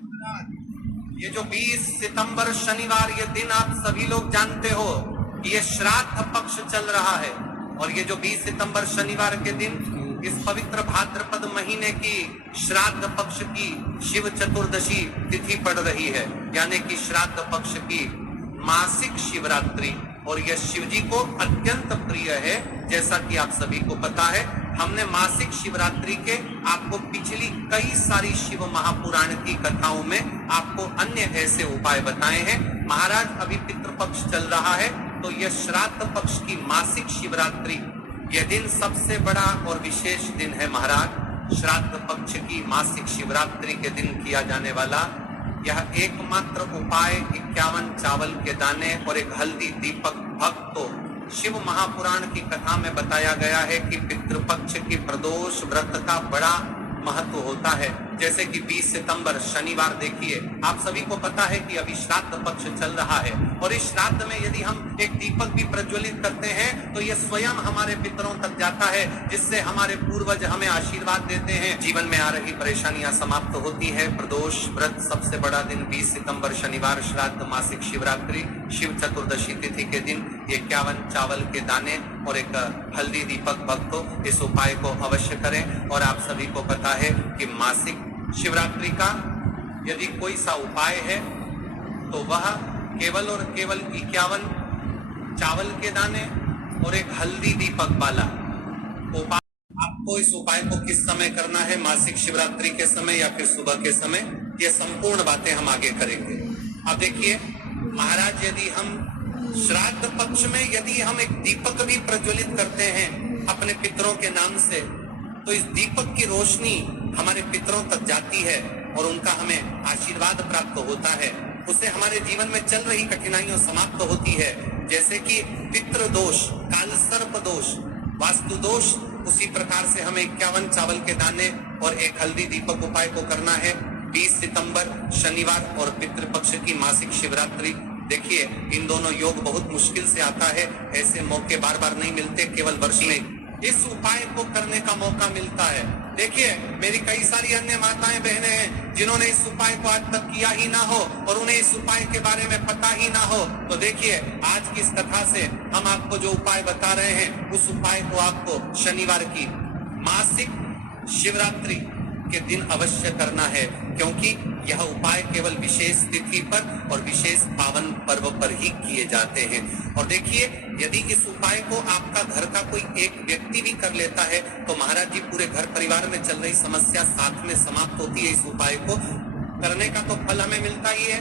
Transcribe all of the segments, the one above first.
ये जो 20 सितंबर शनिवार ये दिन आप सभी लोग जानते हो कि ये श्राद्ध पक्ष चल रहा है। और ये जो 20 सितंबर शनिवार के दिन इस पवित्र भाद्रपद महीने की श्राद्ध पक्ष की शिव चतुर्दशी तिथि पड़ रही है, यानी कि श्राद्ध पक्ष की मासिक शिवरात्रि। और यह शिव जी को अत्यंत प्रिय है। जैसा कि आप सभी को पता है, हमने मासिक शिवरात्रि के आपको पिछली कई सारी शिव महापुराण की कथाओं में आपको अन्य ऐसे उपाय बताए हैं। महाराज अभी पितृपक्ष चल रहा है, तो यह श्राद्ध पक्ष की मासिक शिवरात्रि यह दिन सबसे बड़ा और विशेष दिन है। महाराज श्राद्ध पक्ष की मासिक शिवरात्रि के दिन किया जाने वाला यह एकमात्र उपाय 51 चावल के दाने और एक हल्दी दीपक भक्तो शिव महापुराण की कथा में बताया गया है कि पितृपक्ष की प्रदोष व्रत का बड़ा महत्व होता है। जैसे कि 20 सितंबर शनिवार देखिए, आप सभी को पता है कि अभी श्राद्ध पक्ष चल रहा है और इस श्राद्ध में यदि हम एक दीपक भी प्रज्वलित करते हैं तो यह स्वयं हमारे पितरों तक जाता है, जिससे हमारे पूर्वज हमें आशीर्वाद देते हैं, जीवन में आ रही परेशानियां समाप्त होती है। प्रदोष व्रत सबसे बड़ा दिन 20 सितंबर शनिवार श्राद्ध मासिक शिवरात्रि शिव चतुर्दशी तिथि के दिन 51 चावल के दाने और एक हल्दी दीपक भक्तो इस उपाय को अवश्य करें। और आप सभी को पता है कि मासिक शिवरात्रि का यदि कोई सा उपाय है तो वह केवल और केवल 51 चावल के दाने और एक हल्दी दीपक वाला उपाय। आपको इस उपाय को किस समय करना है, मासिक शिवरात्रि के समय या फिर सुबह के समय, ये संपूर्ण बातें हम आगे करेंगे। अब देखिए महाराज, यदि हम श्राद्ध पक्ष में यदि हम एक दीपक भी प्रज्वलित करते हैं अपने पितरों के नाम से, तो इस दीपक की रोशनी हमारे पितरों तक जाती है और उनका हमें आशीर्वाद प्राप्त होता है। उससे हमारे जीवन में चल रही कठिनाइयां समाप्त होती है, जैसे कि पितृ दोष, काल सर्प दोष, वास्तु दोष। उसी प्रकार से हमें 51 चावल के दाने और एक हल्दी दीपक उपाय को करना है 20 सितंबर शनिवार और पितृपक्ष की मासिक शिवरात्रि। देखिए इन दोनों योग बहुत मुश्किल से आता है, ऐसे मौके बार बार नहीं मिलते, केवल वर्ष में इस उपाय को करने का मौका मिलता है। देखिए मेरी कई सारी अन्य माताएं बहनें हैं जिन्होंने इस उपाय को आज तक किया ही ना हो और उन्हें इस उपाय के बारे में पता ही ना हो। तो देखिए आज की इस कथा से हम आपको जो उपाय बता रहे हैं, उस उपाय को आपको शनिवार की मासिक शिवरात्रि के दिन अवश्य करना है, क्योंकि यह उपाय केवल विशेष तिथि पर और विशेष पावन पर्व पर ही किए जाते हैं। और देखिए यदि इस उपाय को आपका घर का कोई एक व्यक्ति भी कर लेता है तो महाराज जी पूरे घर परिवार में चल रही समस्या साथ में समाप्त होती है। इस उपाय को करने का तो फल हमें मिलता ही है,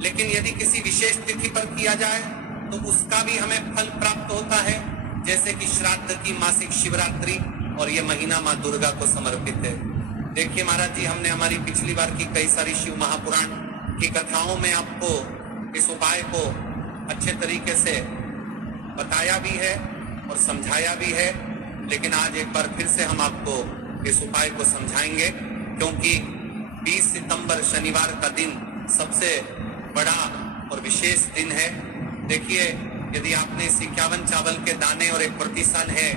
लेकिन यदि किसी विशेष तिथि पर किया जाए तो उसका भी हमें फल प्राप्त होता है, जैसे कि श्राद्ध की मासिक शिवरात्रि। और यह महीना माँ दुर्गा को समर्पित है। देखिए महाराज जी, हमने हमारी पिछली बार की कई सारी शिव महापुराण की कथाओं में आपको इस उपाय को अच्छे तरीके से बताया भी है और समझाया भी है, लेकिन आज एक बार फिर से हम आपको इस उपाय को समझाएंगे, क्योंकि 20 सितंबर शनिवार का दिन सबसे बड़ा और विशेष दिन है। देखिए यदि आपने इस 51 चावल के दाने और एक प्रतिशत है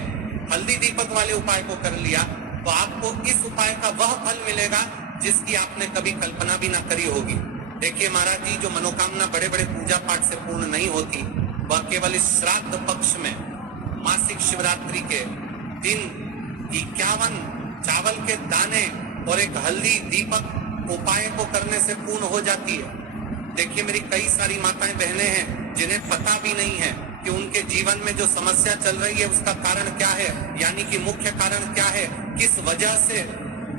हल्दी दीपक वाले उपाय को कर लिया तो आपको इस उपाय का वह फल मिलेगा जिसकी आपने कभी कल्पना भी ना करी होगी। देखिए महाराज जी, जो मनोकामना बड़े बड़े पूजा पाठ से पूर्ण नहीं होती, वह केवल इस श्राद्ध पक्ष में मासिक शिवरात्रि के दिन 51 चावल के दाने और एक हल्दी दीपक उपाय को करने से पूर्ण हो जाती है। देखिए मेरी कई सारी माताएं बहनें हैं जिन्हें पता भी नहीं है कि उनके जीवन में जो समस्या चल रही है उसका कारण क्या है, यानी कि मुख्य कारण क्या है, किस वजह से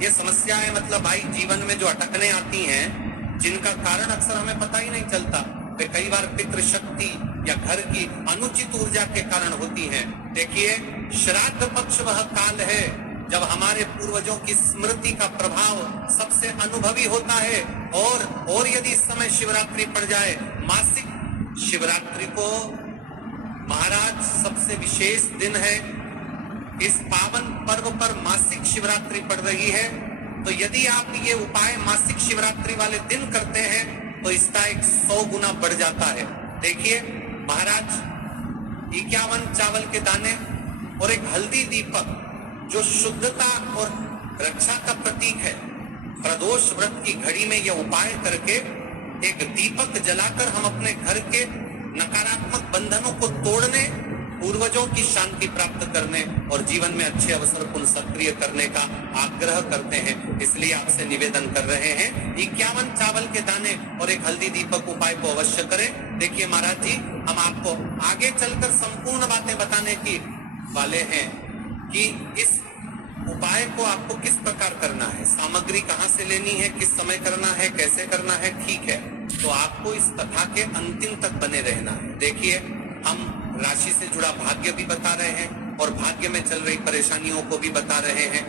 ये समस्याएं मतलब आई जीवन में जो अटकने आती हैं, जिनका कारण अक्सर हमें पता ही नहीं चलता। वे कई बार पितृ शक्ति या घर की अनुचित ऊर्जा के कारण होती हैं। देखिए श्राद्ध पक्ष वह काल है जब हमारे पूर्वजों की स्मृति का प्रभाव सबसे अनुभवी होता है। और यदि इस समय शिवरात्रि पड़ जाए, मासिक शिवरात्रि को महाराज सबसे विशेष दिन है, इस पावन पर्व पर मासिक शिवरात्रि पड़ रही है, तो यदि आप ये उपाय मासिक शिवरात्रि वाले दिन करते हैं तो इसका 100 गुना बढ़ जाता है। देखिए महाराज 51 चावल के दाने और एक हल्दी दीपक जो शुद्धता और रक्षा का प्रतीक है, प्रदोष व्रत की घड़ी में यह उपाय करके एक दीपक जलाकर हम अपने घर के नकारात्मक बंधनों को तोड़ने, पूर्वजों की शांति प्राप्त करने और जीवन में अच्छे अवसर पुनः सक्रिय करने का आग्रह करते हैं। इसलिए आपसे निवेदन कर रहे हैं 51 चावल के दाने और एक हल्दी दीपक उपाय को अवश्य करें। देखिए महाराज जी, हम आपको आगे चलकर संपूर्ण बातें बताने की वाले हैं कि इस उपाय को आपको किस प्रकार करना है, सामग्री कहाँ से लेनी है, किस समय करना है, कैसे करना है, ठीक है। तो आपको इस कथा के अंतिम तक बने रहना है। देखिए, हम राशि से जुड़ा भाग्य भी बता रहे हैं और भाग्य में चल रही परेशानियों को भी बता रहे हैं।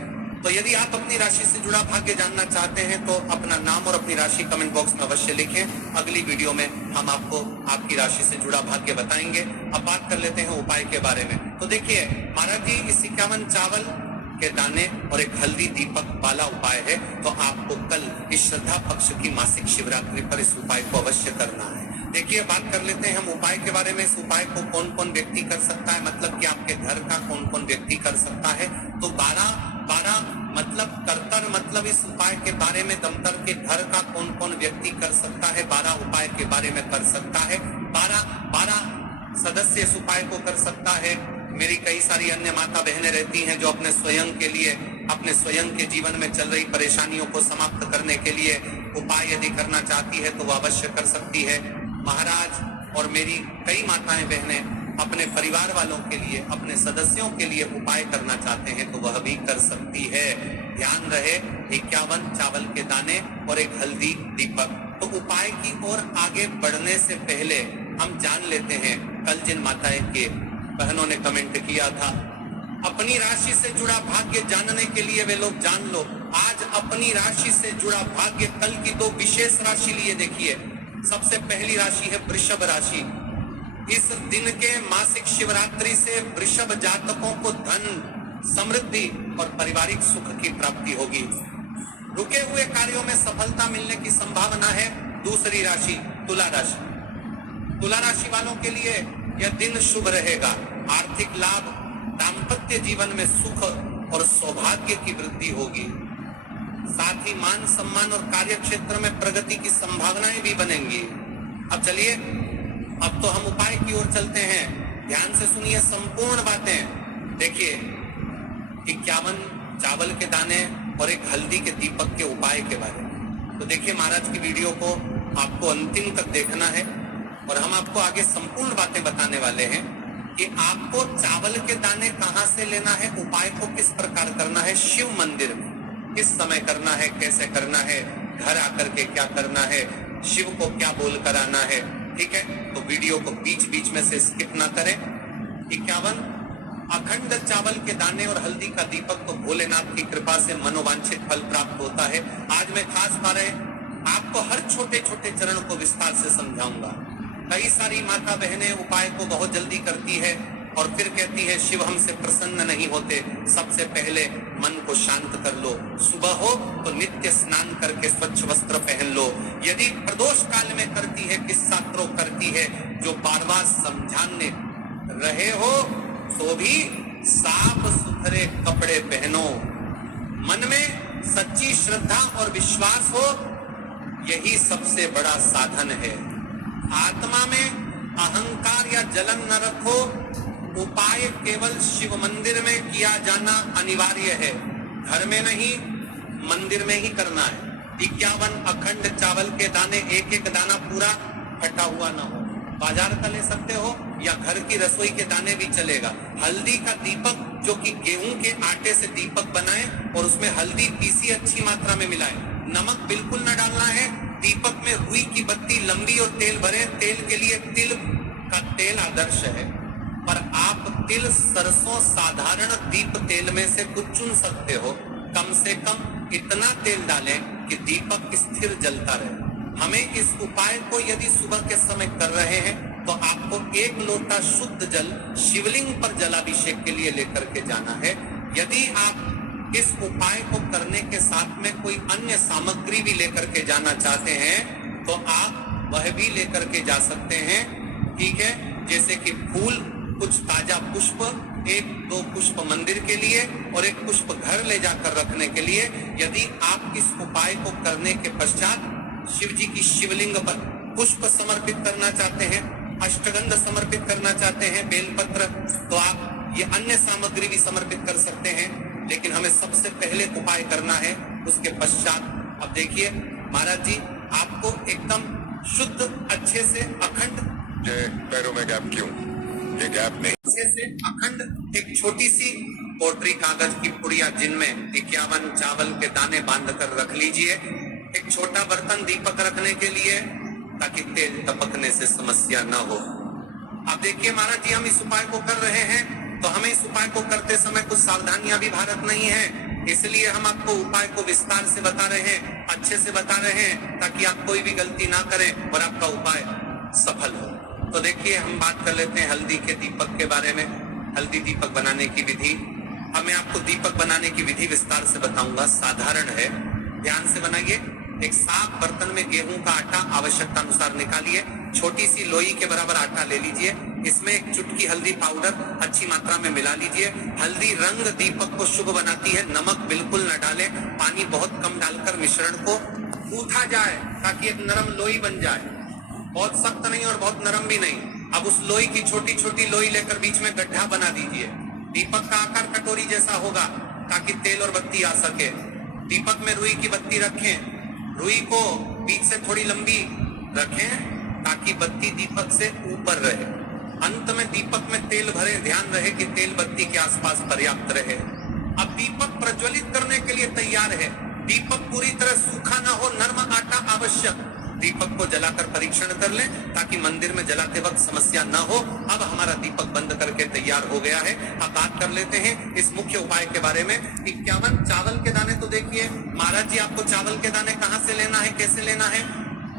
तो यदि आप अपनी राशि से जुड़ा भाग्य जानना चाहते हैं तो अपना नाम और अपनी राशि कमेंट बॉक्स में अवश्य लिखें। अगली वीडियो में हम आपको आपकी राशि से जुड़ा भाग्य बताएंगे। अब बात कर लेते हैं उपाय के बारे में। तो देखिए महाराज जी, इस 51 चावल के दाने और एक हल्दी दीपक वाला उपाय है। तो आपको कल इस श्रद्धा पक्ष की मासिक शिवरात्रि पर इस उपाय को अवश्य करना है। देखिए, बात कर लेते हैं हम उपाय के बारे में। इस उपाय को कौन कौन व्यक्ति कर सकता है, मतलब कि आपके घर का कौन कौन व्यक्ति कर सकता है। तो 12 मतलब कर्तर, मतलब इस उपाय के बारे में दमतर के घर का कौन कौन व्यक्ति कर सकता है, 12 उपाय के बारे में कर सकता है। 12 सदस्य इस उपाय को कर सकता है। मेरी कई सारी अन्य माता बहनें रहती हैं जो अपने स्वयं के लिए, अपने स्वयं के जीवन में चल रही परेशानियों को समाप्त करने के लिए उपाय यदि करना चाहती है तो वह अवश्य कर सकती है। महाराज और मेरी कई माताएं बहनें अपने परिवार वालों के लिए, अपने सदस्यों के लिए उपाय करना चाहते हैं तो वह भी कर सकती है। ध्यान रहे, 51 चावल के दाने और एक हल्दी दीपक। तो उपाय की ओर आगे बढ़ने से पहले हम जान लेते हैं, कल जिन माताएं के बहनों ने कमेंट किया था, अपनी राशि से जुड़ा भाग्य जानने के लिए वे लोग जान लो। आज अपनी राशि से जुड़ा भाग्य, कल की 2 विशेष राशि लिए देखिए। सबसे पहली राशि है वृषभ राशि। इस दिन के मासिक शिवरात्रि से वृषभ जातकों को धन, समृद्धि और पारिवारिक सुख की प्राप्ति होगी। रुके हुए कार्यों में सफलता मिलने की संभावना है। दूसरी राशि तुला राशि। तुला राशि वालों के लिए यह दिन शुभ रहेगा। आर्थिक लाभ, दाम्पत्य जीवन में सुख और सौभाग्य की वृद्धि होगी। साथ ही मान सम्मान और कार्य क्षेत्र में प्रगति की संभावनाएं भी बनेंगी। अब चलिए, अब तो हम उपाय की ओर चलते हैं। ध्यान से सुनिए संपूर्ण बातें। देखिए, 51 चावल के दाने और एक हल्दी के दीपक के उपाय के बारे में। तो देखिए, महाराज की वीडियो को आपको अंतिम तक देखना है और हम आपको आगे संपूर्ण बातें बताने वाले हैं कि आपको चावल के दाने कहां से लेना है, उपाय को किस प्रकार करना है, शिव मंदिर में किस समय करना है, कैसे करना है, घर आकर के क्या करना है, शिव को क्या बोल कर आना है। ठीक है, तो वीडियो को बीच बीच में से स्किप ना करें। 51 अखंड चावल के दाने और हल्दी का दीपक तो भोलेनाथ की कृपा से मनोवांछित फल प्राप्त होता है। आज मैं खास बातें आपको हर छोटे छोटे चरण को विस्तार से समझाऊंगा। कई सारी माता बहनें उपाय को बहुत जल्दी करती है और फिर कहती है शिव हमसे प्रसन्न नहीं होते। सबसे पहले मन को शांत कर लो। सुबह हो तो नित्य स्नान करके स्वच्छ वस्त्र पहन लो। यदि प्रदोष काल में करती है, किस्सा क्रो करती है, जो बार-बार समझाने रहे हो तो भी साफ सुथरे कपड़े पहनो। मन में सच्ची श्रद्धा और विश्वास हो, यही सबसे बड़ा साधन है। आत्मा में अहंकार या जलन न रखो। उपाय केवल शिव मंदिर में किया जाना अनिवार्य है, घर में नहीं, मंदिर में ही करना है। 51 अखंड चावल के दाने, एक एक दाना पूरा फटा हुआ ना हो। बाजार का ले सकते हो या घर की रसोई के दाने भी चलेगा। हल्दी का दीपक, जो कि गेहूं के आटे से दीपक बनाए और उसमें हल्दी पीसी अच्छी मात्रा में मिलाए। नमक बिल्कुल न डालना है। दीपक में रुई की बत्ती लंबी और तेल भरे। तेल के लिए तिल का तेल आदर्श है, पर आप तिल, सरसों, साधारण दीप तेल में से कुछ चुन सकते हो। कम से कम इतना तेल डालें कि दीपक स्थिर जलता रहे। हमें इस उपाय को यदि सुबह के समय कर रहे हैं तो आपको 1 लोटा शुद्ध जल शिवलिंग पर जलाभिषेक के लिए लेकर के जाना है। यदि आप इस उपाय को करने के साथ में कोई अन्य सामग्री भी लेकर के जाना चाहते हैं तो आप वह भी लेकर के जा सकते हैं। ठीक है, जैसे कि फूल, कुछ ताजा पुष्प, एक दो पुष्प मंदिर के लिए और एक पुष्प घर ले जाकर रखने के लिए। यदि आप इस उपाय को करने के पश्चात शिव जी की शिवलिंग पर पुष्प समर्पित करना चाहते हैं, अष्टगंध समर्पित करना चाहते हैं, बेलपत्र, तो आप ये अन्य सामग्री भी समर्पित कर सकते हैं। लेकिन हमें सबसे पहले उपाय करना है, उसके पश्चात अब देखिए महाराज जी आपको एकदम शुद्ध अच्छे से अखंड, पैरों में गैप क्यों? ये गैप नहीं, अच्छे से अखंड एक छोटी सी पोटरी कागज की पुड़िया जिनमें 51 चावल के दाने बांध कर रख लीजिए। एक छोटा बर्तन दीपक रखने के लिए, ताकि तेल टपकने से समस्या न हो। अब देखिए महाराज जी हम इस उपाय को कर रहे हैं, तो हमें इस उपाय को करते समय कुछ सावधानियां भी भारत नहीं है, इसलिए हम आपको उपाय को विस्तार से बता रहे हैं, अच्छे से बता रहे हैं, ताकि आप कोई भी गलती ना करें और आपका उपाय सफल हो। तो देखिए हम बात कर लेते हैं हल्दी के दीपक के बारे में। हल्दी दीपक बनाने की विधि, अब मैं आपको दीपक बनाने की विधि विस्तार से बताऊंगा। साधारण है, ध्यान से बनाइए। एक साफ बर्तन में गेहूं का आटा आवश्यकता अनुसार निकालिए, छोटी सी लोई के बराबर आटा ले लीजिए, इसमें एक चुटकी हल्दी पाउडर अच्छी मात्रा में मिला लीजिए। हल्दी रंग दीपक को शुभ बनाती है, नमक बिल्कुल न डालें, पानी बहुत कम डालकर मिश्रण को गूथा जाए ताकि एक नरम लोई बन जाए, बहुत सख्त नहीं और बहुत नरम भी नहीं। अब उस लोई की छोटी छोटी लोई लेकर बीच में गड्ढा बना दीजिए। दीपक का आकार कटोरी जैसा होगा ताकि तेल और बत्ती आ सके। दीपक में रुई की बत्ती रखें, रुई को बीच से थोड़ी लंबी रखें ताकि बत्ती दीपक से ऊपर रहे। अंत में दीपक में तेल भरे, ध्यान रहे कि तेल बत्ती के आसपास पर्याप्त रहे। अब दीपक प्रज्वलित करने के लिए तैयार है। दीपक पूरी तरह सूखा ना हो, नर्म आटा आवश्यक। दीपक को जलाकर परीक्षण कर लें ताकि मंदिर में जलाते वक्त समस्या न हो। अब हमारा दीपक बंद करके तैयार हो गया है। अब बात कर लेते हैं इस मुख्य उपाय के बारे में। 51 चावल के दाने, तो देखिए महाराज जी आपको चावल के दाने कहाँ से लेना है, कैसे लेना है,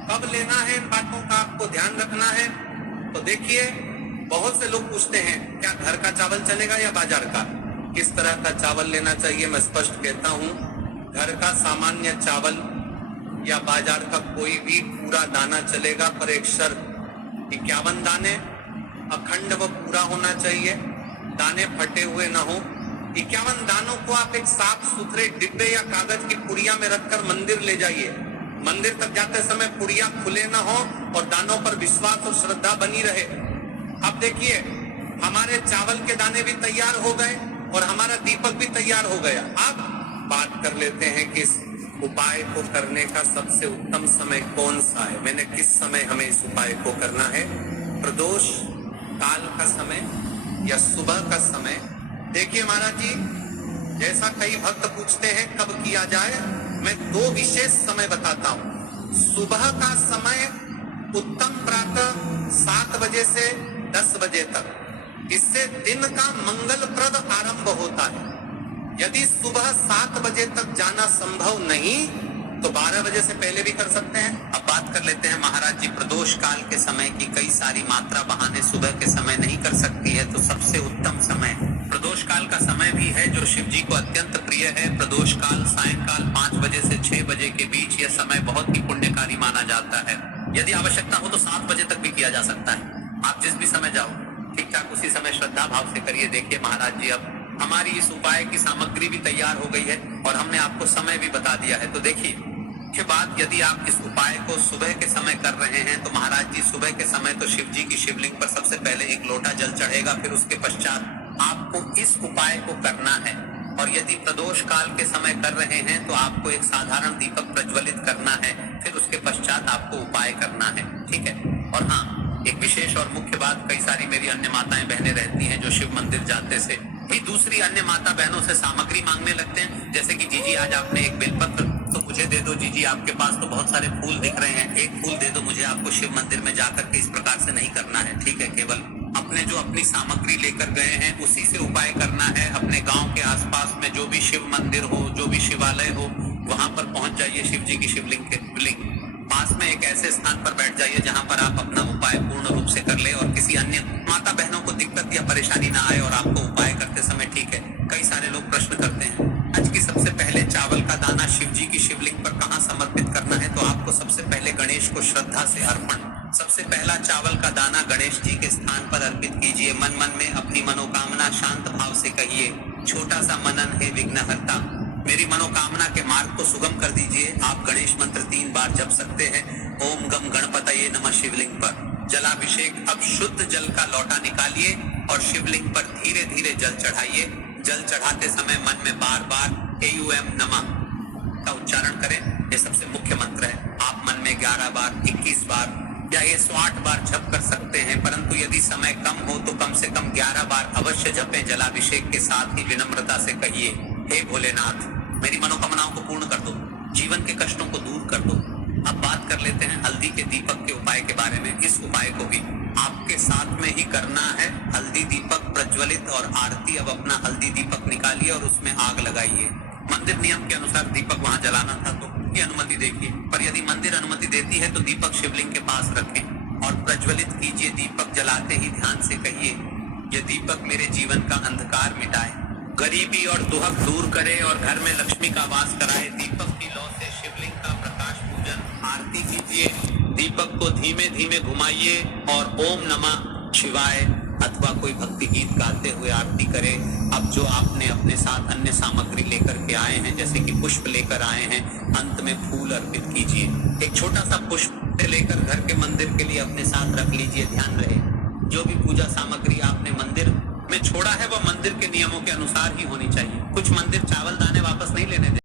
कब लेना है, इन बातों का आपको ध्यान रखना है। तो देखिए बहुत से लोग पूछते हैं क्या घर का चावल चलेगा या बाजार का, किस तरह का चावल लेना चाहिए। मैं स्पष्ट कहता हूँ, घर का सामान्य चावल या बाजार का कोई भी पूरा दाना चलेगा, पर एक शर्त, 51 दाने अखंड व पूरा होना चाहिए, दाने फटे हुए न हो। 51 दानों को आप एक साफ सुथरे डिब्बे या कागज की पुड़िया में रखकर मंदिर ले जाइए। मंदिर तक जाते समय पुड़िया खुले न हो और दानों पर विश्वास और श्रद्धा बनी रहे। अब देखिए हमारे चावल के दाने भी तैयार हो गए और हमारा दीपक भी तैयार हो गया। अब बात कर लेते हैं कि इस उपाय को करने का सबसे उत्तम समय कौन सा है। मैंने किस समय हमें इस उपाय को करना है, प्रदोष काल का समय या सुबह का समय। देखिए महाराज जी, जैसा कई भक्त पूछते हैं कब किया जाए, मैं 2 विशेष समय बताता हूँ। सुबह का समय उत्तम प्रातः 7 बजे से 10 बजे तक, इससे दिन का मंगलप्रद आरंभ होता है। यदि सुबह 7 बजे तक जाना संभव नहीं तो 12 बजे से पहले भी कर सकते हैं। अब बात कर लेते हैं महाराज जी प्रदोष काल के समय की। कई सारी मात्रा बहाने सुबह के समय नहीं कर सकती है, तो सबसे उत्तम समय प्रदोष काल का समय भी है जो शिव जी को अत्यंत प्रिय है। प्रदोष काल सायंकाल 5 बजे से 6 बजे के बीच यह समय बहुत ही पुण्यकारी माना जाता है। यदि आवश्यकता हो तो 7 बजे तक भी किया जा सकता है। आप जिस भी समय जाओ ठीक ठाक उसी समय श्रद्धा भाव से करिए। देखिए महाराज जी अब हमारी इस उपाय की सामग्री भी तैयार हो गई है और हमने आपको समय भी बता दिया है। तो देखिए मुख्य बात, यदि आप इस उपाय को सुबह के समय कर रहे हैं तो महाराज जी सुबह के समय तो शिव जी की शिवलिंग पर सबसे पहले 1 लोटा जल चढ़ेगा, फिर उसके पश्चात आपको इस उपाय को करना है। और यदि प्रदोष काल के समय कर रहे हैं तो आपको एक साधारण दीपक प्रज्वलित करना है, फिर उसके पश्चात आपको उपाय करना है, ठीक है। और हाँ, एक विशेष और मुख्य बात, कई सारी मेरी अन्य माताएं बहनें रहती हैं जो शिव मंदिर जाते से भी दूसरी अन्य माता बहनों से सामग्री मांगने लगते हैं, जैसे कि जीजी आज आपने एक बेलपत्र तो मुझे दे दो, जीजी आपके पास तो बहुत सारे फूल दिख रहे हैं, एक फूल दे दो मुझे। आपको शिव मंदिर में जाकर के इस प्रकार से नहीं करना है, ठीक है। केवल अपने जो अपनी सामग्री लेकर गए हैं उसी से उपाय करना है। अपने गांव के आसपास में जो भी शिव मंदिर हो, जो भी शिवालय हो, वहां पर पहुंच जाइए। शिव जी की शिवलिंग के पास में एक ऐसे स्थान पर बैठ जाइए जहां पर आप अपना उपाय पूर्ण रूप से कर ले और किसी अन्य माता बहनों को दिक्कत या परेशानी ना आए और आपको उपाय करते समय, ठीक है। कई सारे लोग प्रश्न करते हैं आज की सबसे पहले चावल का दाना शिव जी की शिवलिंग पर कहाँ समर्पित करना है, तो आपको सबसे पहले गणेश को श्रद्धा से अर्पण सबसे पहला चावल का दाना गणेश जी के स्थान पर अर्पित कीजिए। मन मन में अपनी मनोकामना शांत भाव से कहिए। छोटा सा मनन है विघ्नहर्ता, मेरी मनोकामना के मार्ग को सुगम कर दीजिए। आप गणेश मंत्र 3 बार जप सकते हैं। ओम गम गणपतये नमः शिवलिंग पर जलाभिषेक। अब शुद्ध जल का लौटा निकालिए और शिवलिंग पर धीरे धीरे जल चढ़ाइए। जल चढ़ाते समय मन में बार बार एयूएम नमः का उच्चारण करें। ये सबसे मुख्य मंत्र है। आप मन में 11 बार, 21 बार या 108 बार जप कर सकते हैं, परंतु यदि समय कम हो तो कम से कम 11 बार अवश्य जपें। जलाभिषेक के साथ ही विनम्रता से कहिए, हे भोलेनाथ, मेरी मनोकामनाओं को पूर्ण कर दो, जीवन के कष्टों को दूर कर दो। अब बात कर लेते हैं हल्दी के दीपक के उपाय के बारे में। इस उपाय को भी आपके साथ में ही करना है। हल्दी दीपक प्रज्वलित और आरती। अब अपना हल्दी दीपक निकालिए और उसमें आग लगाइए। मंदिर नियम के अनुसार दीपक वहां जलाना था तो की अनुमति देखिए, पर यदि मंदिर अनुमति देती है तो दीपक शिवलिंग के पास रखें और प्रज्वलित कीजिए। दीपक जलाते ही ध्यान से कहिए, यह दीपक मेरे जीवन का अंधकार मिटाए, गरीबी और दुहक दूर करे और घर में लक्ष्मी का वास कराए। दीपक की लौ से शिवलिंग का प्रकाश पूजन आरती कीजिए। दीपक को धीमे धीमे घुमाइए और ओम नमः शिवाय अथवा कोई भक्ति गीत गाते हुए आरती करें। अब जो आपने अपने साथ अन्य सामग्री लेकर के आए हैं, जैसे कि पुष्प लेकर आए हैं, अंत में फूल अर्पित कीजिए। एक छोटा सा पुष्प लेकर घर के मंदिर के लिए अपने साथ रख लीजिए। ध्यान रहे, जो भी पूजा सामग्री आपने मंदिर में छोड़ा है वह मंदिर के नियमों के अनुसार ही होनी चाहिए। कुछ मंदिर चावल दाने वापस नहीं लेने देते।